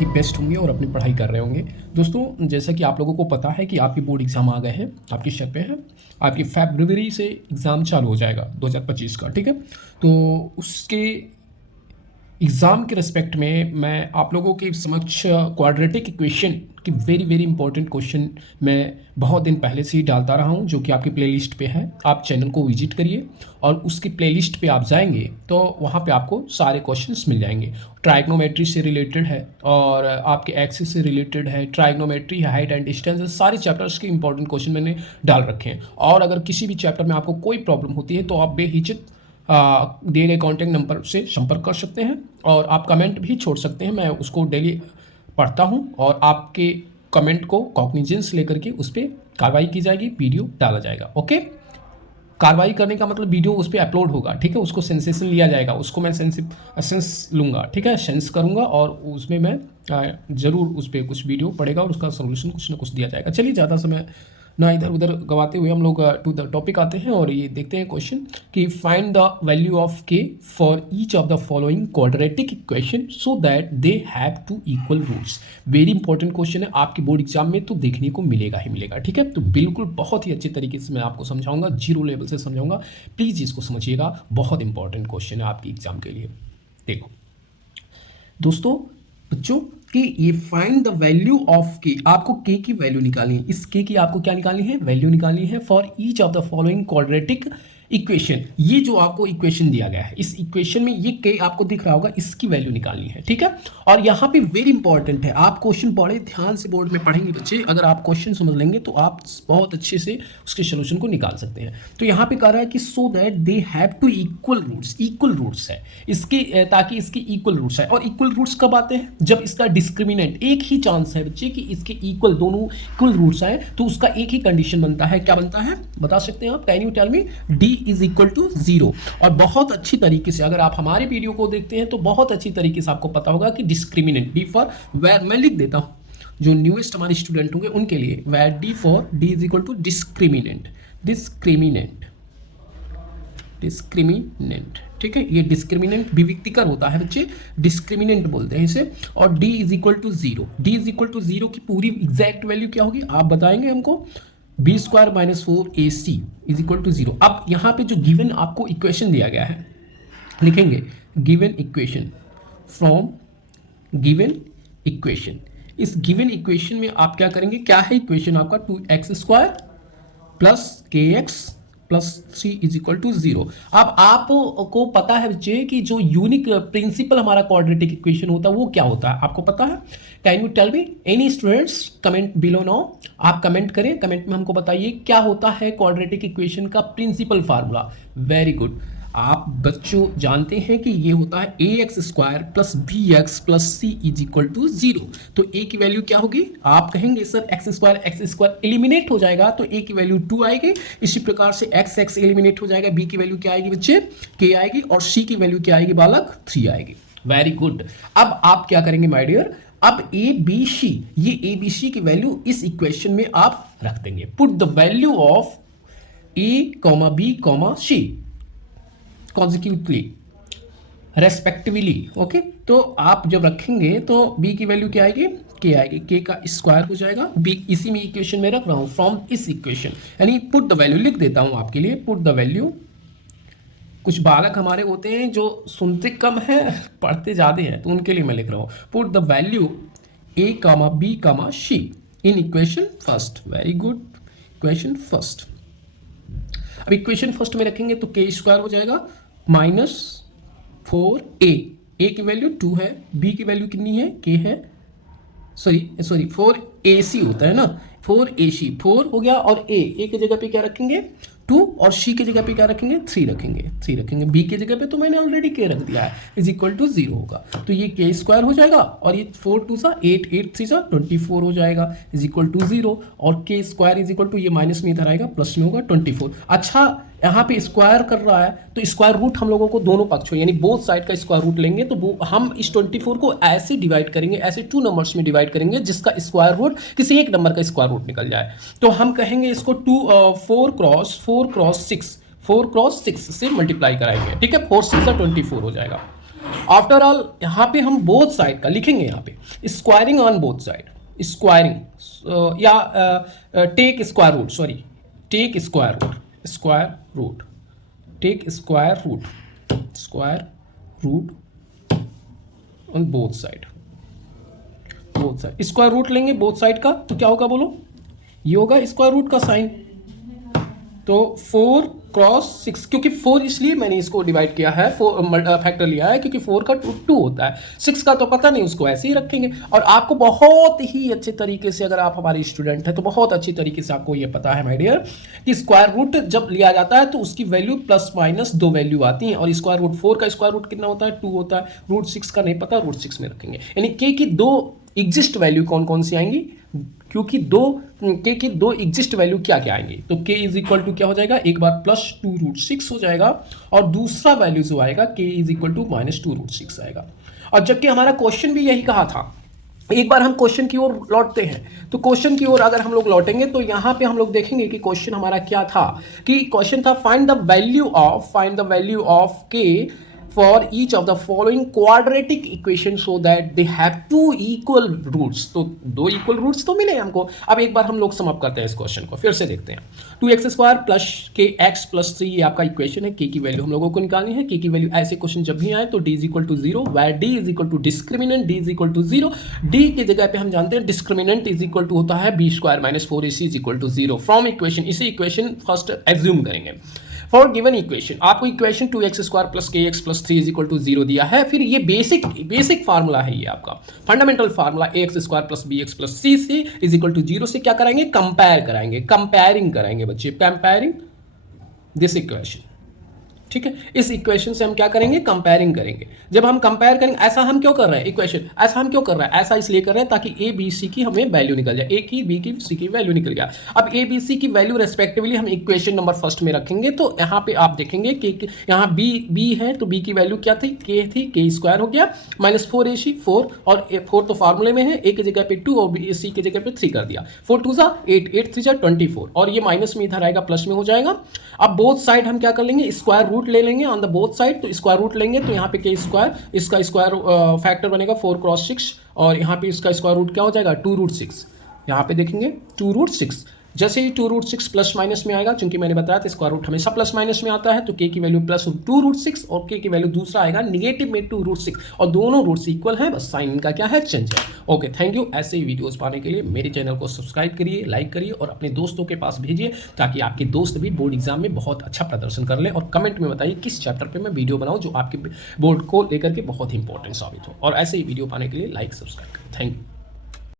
बहुत ही बेस्ट होंगे और अपनी पढ़ाई कर रहे होंगे। दोस्तों, जैसा कि आप लोगों को पता है कि आपकी बोर्ड एग्ज़ाम आ गए हैं, आपकी शर्त पे हैं। आपकी फरवरी से एग्ज़ाम चालू हो जाएगा 2025 का, ठीक है। तो उसके एग्ज़ाम के रिस्पेक्ट में मैं आप लोगों के समक्ष क्वाड्रेटिक इक्वेशन की वेरी वेरी इंपॉर्टेंट क्वेश्चन मैं बहुत दिन पहले से ही डालता रहा हूं, जो कि आपकी प्लेलिस्ट पे है। आप चैनल को विजिट करिए और उसकी प्लेलिस्ट पे आप जाएंगे तो वहां पे आपको सारे क्वेश्चंस मिल जाएंगे। ट्राइग्नोमेट्री से रिलेटेड है और आपके एक्सिस से रिलेटेड है, ट्राइग्नोमेट्री है, हाइट एंड डिस्टेंस है, सारे चैप्टर्स के इंपॉर्टेंट क्वेश्चन मैंने डाल रखे हैं। और अगर किसी भी चैप्टर में आपको कोई प्रॉब्लम होती है तो आप बेहिचक दिए गए कॉन्टैक्ट नंबर से संपर्क कर सकते हैं और आप कमेंट भी छोड़ सकते हैं। मैं उसको डेली पढ़ता हूं और आपके कमेंट को कॉग्निजेंस लेकर के उस पर कार्रवाई की जाएगी, वीडियो डाला जाएगा। ओके, कार्रवाई करने का मतलब वीडियो उस पर अपलोड होगा, ठीक है। उसको सेंसेशन लिया जाएगा, उसको मैं सेंस लूँगा, ठीक है, सेंस करूँगा और उसमें मैं ज़रूर उस पर कुछ वीडियो पड़ेगा और उसका सोल्यूशन कुछ ना कुछ दिया जाएगा। चलिए, ज़्यादा समय ना इधर उधर गवाते हुए हम लोग टू द टॉपिक आते हैं और ये देखते हैं क्वेश्चन कि find the value of k for each of the following quadratic equation so that they have two equal roots. Very important question है, आपकी बोर्ड एग्जाम में तो देखने को मिलेगा ही मिलेगा, ठीक है। तो बिल्कुल बहुत ही अच्छे तरीके से मैं आपको समझाऊंगा, जीरो लेवल से समझाऊंगा। प्लीज़ इसको समझिएगा, बहुत इंपॉर्टेंट क्वेश्चन है आपकी एग्जाम के लिए। देखो दोस्तों, बच्चों कि ये फाइंड द वैल्यू ऑफ के, आपको के की वैल्यू निकालनी है। इस के की आपको क्या निकालनी है? वैल्यू निकालनी है for each of the following quadratic equation. ये जो आपको इक्वेशन दिया गया है, इस इक्वेशन में ये के आपको दिख रहा होगा, इसकी वैल्यू निकालनी है, ठीक है। और यहाँ पे वेरी इंपॉर्टेंट है, आप क्वेश्चन पढ़े ध्यान से, बोर्ड में पढ़ेंगे बच्चे। अगर आप क्वेश्चन समझ लेंगे तो आप बहुत अच्छे से उसके सोल्यूशन को निकाल सकते हैं। तो यहाँ पे कह रहा है कि so that they have two equal roots, equal roots है इसके, ताकि इसके इक्वल रूट्स है। और इक्वल रूट्स कब आते हैं? जब इसका डिस्क्रिमिनेंट, एक ही चांस है बच्चे कि इसके इक्वल, दोनों इक्वल रूट्स आए तो उसका एक ही कंडीशन बनता है। क्या बनता है बता सकते हैं आप? Can you tell me? D is equal to 0। और बहुत अच्छी तरीके से अगर आप हमारे वीडियो को देखते हैं तो बहुत अच्छी तरीके से आपको पता होगा कि डिस्क्रिमिनेंट, डी फॉर वेयर, मैं लिख देता हूं जो न्यूएस्ट हमारे स्टूडेंट होंगे उनके लिए, where D for, D is equal to discriminant, discriminant, discriminant, ठीक है। ये डिस्क्रिमिनेंट विविक्तिकर होता है बच्चे, डिस्क्रिमिनेंट बोलते हैं इसे। और D is equal to 0, D is equal to 0 की पूरी एग्जैक्ट वैल्यू क्या होगी आप बताएंगे हमको? B square minus 4ac is equal to 0। अब यहाँ पे जो गिवन आपको इक्वेशन दिया गया है, लिखेंगे given equation from given equation. इस गिवन इक्वेशन में आप क्या करेंगे? क्या है इक्वेशन आपका? 2x² plus kx plus 3 is equal to 0। अब आपको पता है बच्चे कि जो यूनिक प्रिंसिपल हमारा क्वाड्रेटिक इक्वेशन होता है वो क्या होता है, आपको पता है? Can you tell me? Any students comment below now, आप कमेंट करें, कमेंट में हमको बताइए क्या होता है क्वाड्रेटिक इक्वेशन का प्रिंसिपल फार्मूला। वेरी गुड, आप बच्चों जानते हैं कि ये होता है ax² plus bx plus c is equal to 0। तो a की वैल्यू क्या होगी? आप कहेंगे सर x² एलिमिनेट हो जाएगा तो a की वैल्यू 2 आएगी। इसी प्रकार से x एलिमिनेट हो जाएगा, b की वैल्यू क्या आएगी बच्चे? k आएगी। और c की वैल्यू क्या आएगी बालक? 3 आएगी। Very good. अब आप क्या करेंगे माय डियर? अब ABC, ये ABC की वैल्यू इस इक्वेशन में आप रख देंगे। Put the value of a, b, c consecutively respectively. Okay, तो आप जब रखेंगे तो b की वैल्यू क्या आएगी? k आएगी, k का स्क्वायर हो जाएगा। b इसी में इक्वेशन में रख रहा हूं, फ्रॉम इस इक्वेशन, यानी पुट द वैल्यू लिख देता हूं आपके लिए। पुट द वैल्यू, कुछ बालक हमारे होते हैं जो सुनते कम है पढ़ते ज़्यादा हैं, तो उनके लिए मैं लिख रहा हूँ put the value a, b, c in equation first. Very good, equation first. अब इक्वेशन फर्स्ट में रखेंगे तो k² हो जाएगा माइनस 4a, a की वैल्यू 2 है, b की वैल्यू कितनी है? k है, सॉरी 4ac होता है ना, 4ac, 4 हो गया। और a की जगह पे क्या रखेंगे? 2, और c की जगह पे क्या रखेंगे? 3 रखेंगे। b की जगह पे तो मैंने ऑलरेडी k रख दिया है, इज इक्वल टू 0 होगा। तो ये k² हो जाएगा और ये 4 2 सा 8, 8 3 सा 24 हो जाएगा, इज इक्वल टू 0। और k² इज इक्वल टू, ये माइनस में इधर आएगा, प्लस में होगा 24। अच्छा, यहाँ पे स्क्वायर कर रहा है तो स्क्वायर रूट हम लोगों को दोनों पक्षों यानी बोथ साइड का स्क्वायर रूट लेंगे तो वो हम इस 24 को ऐसे डिवाइड करेंगे, ऐसे 2 नंबर्स में डिवाइड करेंगे जिसका स्क्वायर रूट किसी एक नंबर का स्क्वायर रूट निकल जाए। तो हम कहेंगे इसको 4 क्रॉस 6 से मल्टीप्लाई कराएंगे, ठीक है। 4 6 24 हो जाएगा। आफ्टर ऑल यहाँ पे हम बोथ साइड का लिखेंगे, यहाँ पे squaring on both side, squaring या take square root, sorry take square root, square root, take square root, square root on both side, both side square root लेंगे बोथ साइड का, तो क्या होगा बोलो, ये होगा स्क्वायर रूट का साइन। तो 4 क्रॉस 6, क्योंकि 4 इसलिए मैंने इसको डिवाइड किया है, 4 फैक्टर लिया है क्योंकि 4 का 2 होता है, 6 का तो पता नहीं, उसको ऐसे ही रखेंगे। और आपको बहुत ही अच्छे तरीके से, अगर आप हमारे स्टूडेंट हैं तो बहुत अच्छी तरीके से आपको ये पता है माय डियर कि स्क्वायर रूट जब लिया जाता है तो उसकी वैल्यू प्लस माइनस 2 वैल्यू आती हैं। और स्क्वायर रूट 4 का स्क्वायर रूट कितना होता है, 2 होता है। रूट 6 का नहीं पता, रूट 6 में रखेंगे। यानी के की 2 एग्जिस्ट वैल्यू कौन कौन सी आएंगी, क्योंकि के की 2 एग्जिस्ट वैल्यू क्या क्या आएंगी, तो के इज इक्वल टू क्या हो जाएगा, एक बार प्लस 2 रूट 6 हो जाएगा और दूसरा वैल्यू जो आएगा k is equal to minus 2 root 6 आएगा। और जबकि हमारा क्वेश्चन भी यही कहा था। एक बार हम क्वेश्चन की ओर लौटते हैं, तो क्वेश्चन की ओर अगर हम लोग लौटेंगे तो यहाँ पे हम लोग देखेंगे कि क्वेश्चन हमारा क्या था, कि क्वेश्चन था फाइंड द वैल्यू ऑफ के for each of the following quadratic equation so that they have 2 equal roots। तो 2 equal roots तो मिले हमको। अब एक बार हम लोग सम अप करते हैं इस क्वेश्चन को, फिर से देखते हैं। 2x² plus k x plus 3 ये आपका इक्वेशन है। के की वैल्यू हम लोगों को निकालनी है। के की वैल्यू ऐसे क्वेश्चन जब भी आए तो d is equal to 0, where d is equal to discriminant, d is equal to 0। d की जगह पे हम जानते हैं डिस्क्रिमिनेंट इज इक्वल टू होता है b² minus 4ac is equal to 0 from equation. इसी इक्वेशन फर्स्ट एज्यूम करेंगे फॉर गिवन इक्वेशन। आपको equation 2x² plus k x plus 3 is equal to 0 दिया है। फिर ये बेसिक फार्मूला है, ये आपका fundamental formula ax² plus bx plus c से इज इक्वल टू 0 से क्या कराएंगे, कंपेयर कराएंगे, कंपेयरिंग कराएंगे बच्चे, कंपेयरिंग दिस इक्वेशन। ठीक है, इस इक्वेशन से हम क्या करेंगे, कंपेयरिंग करेंगे। जब हम कंपेयर करेंगे, ऐसा हम क्यों कर रहे हैं इक्वेशन, ऐसा हम क्यों कर रहे हैं, ऐसा इसलिए कर रहे हैं ताकि ए बी सी की हमें वैल्यू निकल जाए, ए की बी की सी की वैल्यू निकल जाए। अब ए बी सी की वैल्यू रेस्पेक्टिवली हम इक्वेशन नंबर फर्स्ट में रखेंगे। तो यहाँ पे आप देखेंगे कि यहाँ बी है तो बी की वैल्यू क्या थी, के थी, के स्क्वायर हो गया माइनस 4ac 4, और 4 तो फार्मूले में है, ए की जगह पे 2 और सी की जगह पे 3 कर दिया। 4 2 8, 8 3 24, और ये माइनस में इधर आएगा प्लस में हो जाएगा। अब बोथ साइड हम क्या कर लेंगे, स्क्वायर रूट ले लेंगे ऑन द बोथ साइड। तो स्क्वायर रूट लेंगे तो यहाँ पे के स्क्वायर, इसका स्क्वायर फैक्टर बनेगा 4 क्रॉस 6, और यहाँ पे इसका स्क्वायर रूट क्या हो जाएगा 2 रूट 6। यहाँ पे देखेंगे 2 रूट 6, जैसे ही 2 रूट 6 प्लस माइनस में आएगा, क्योंकि मैंने बताया था स्क्वायर रूट हमेशा प्लस माइनस में आता है, तो के की वैल्यू प्लस 2 रूट 6 और के की वैल्यू दूसरा आएगा निगेटिव में 2 रूट 6, और दोनों रूट्स इक्वल है, बस साइन इनका क्या है, चेंज है। Okay, thank you. ऐसे ही वीडियोस पाने के लिए मेरे चैनल को सब्सक्राइब करिए, लाइक करिए और अपने दोस्तों के पास भेजिए, ताकि आपके दोस्त भी बोर्ड एग्जाम में बहुत अच्छा प्रदर्शन कर लें। और कमेंट में बताइए किस चैप्टर पर मैं वीडियो बनाऊँ जो आपके बोर्ड को लेकर के बहुत इंपॉर्टेंट साबित हो। और ऐसे ही वीडियो पाने के लिए लाइक सब्सक्राइब करें। Thank you.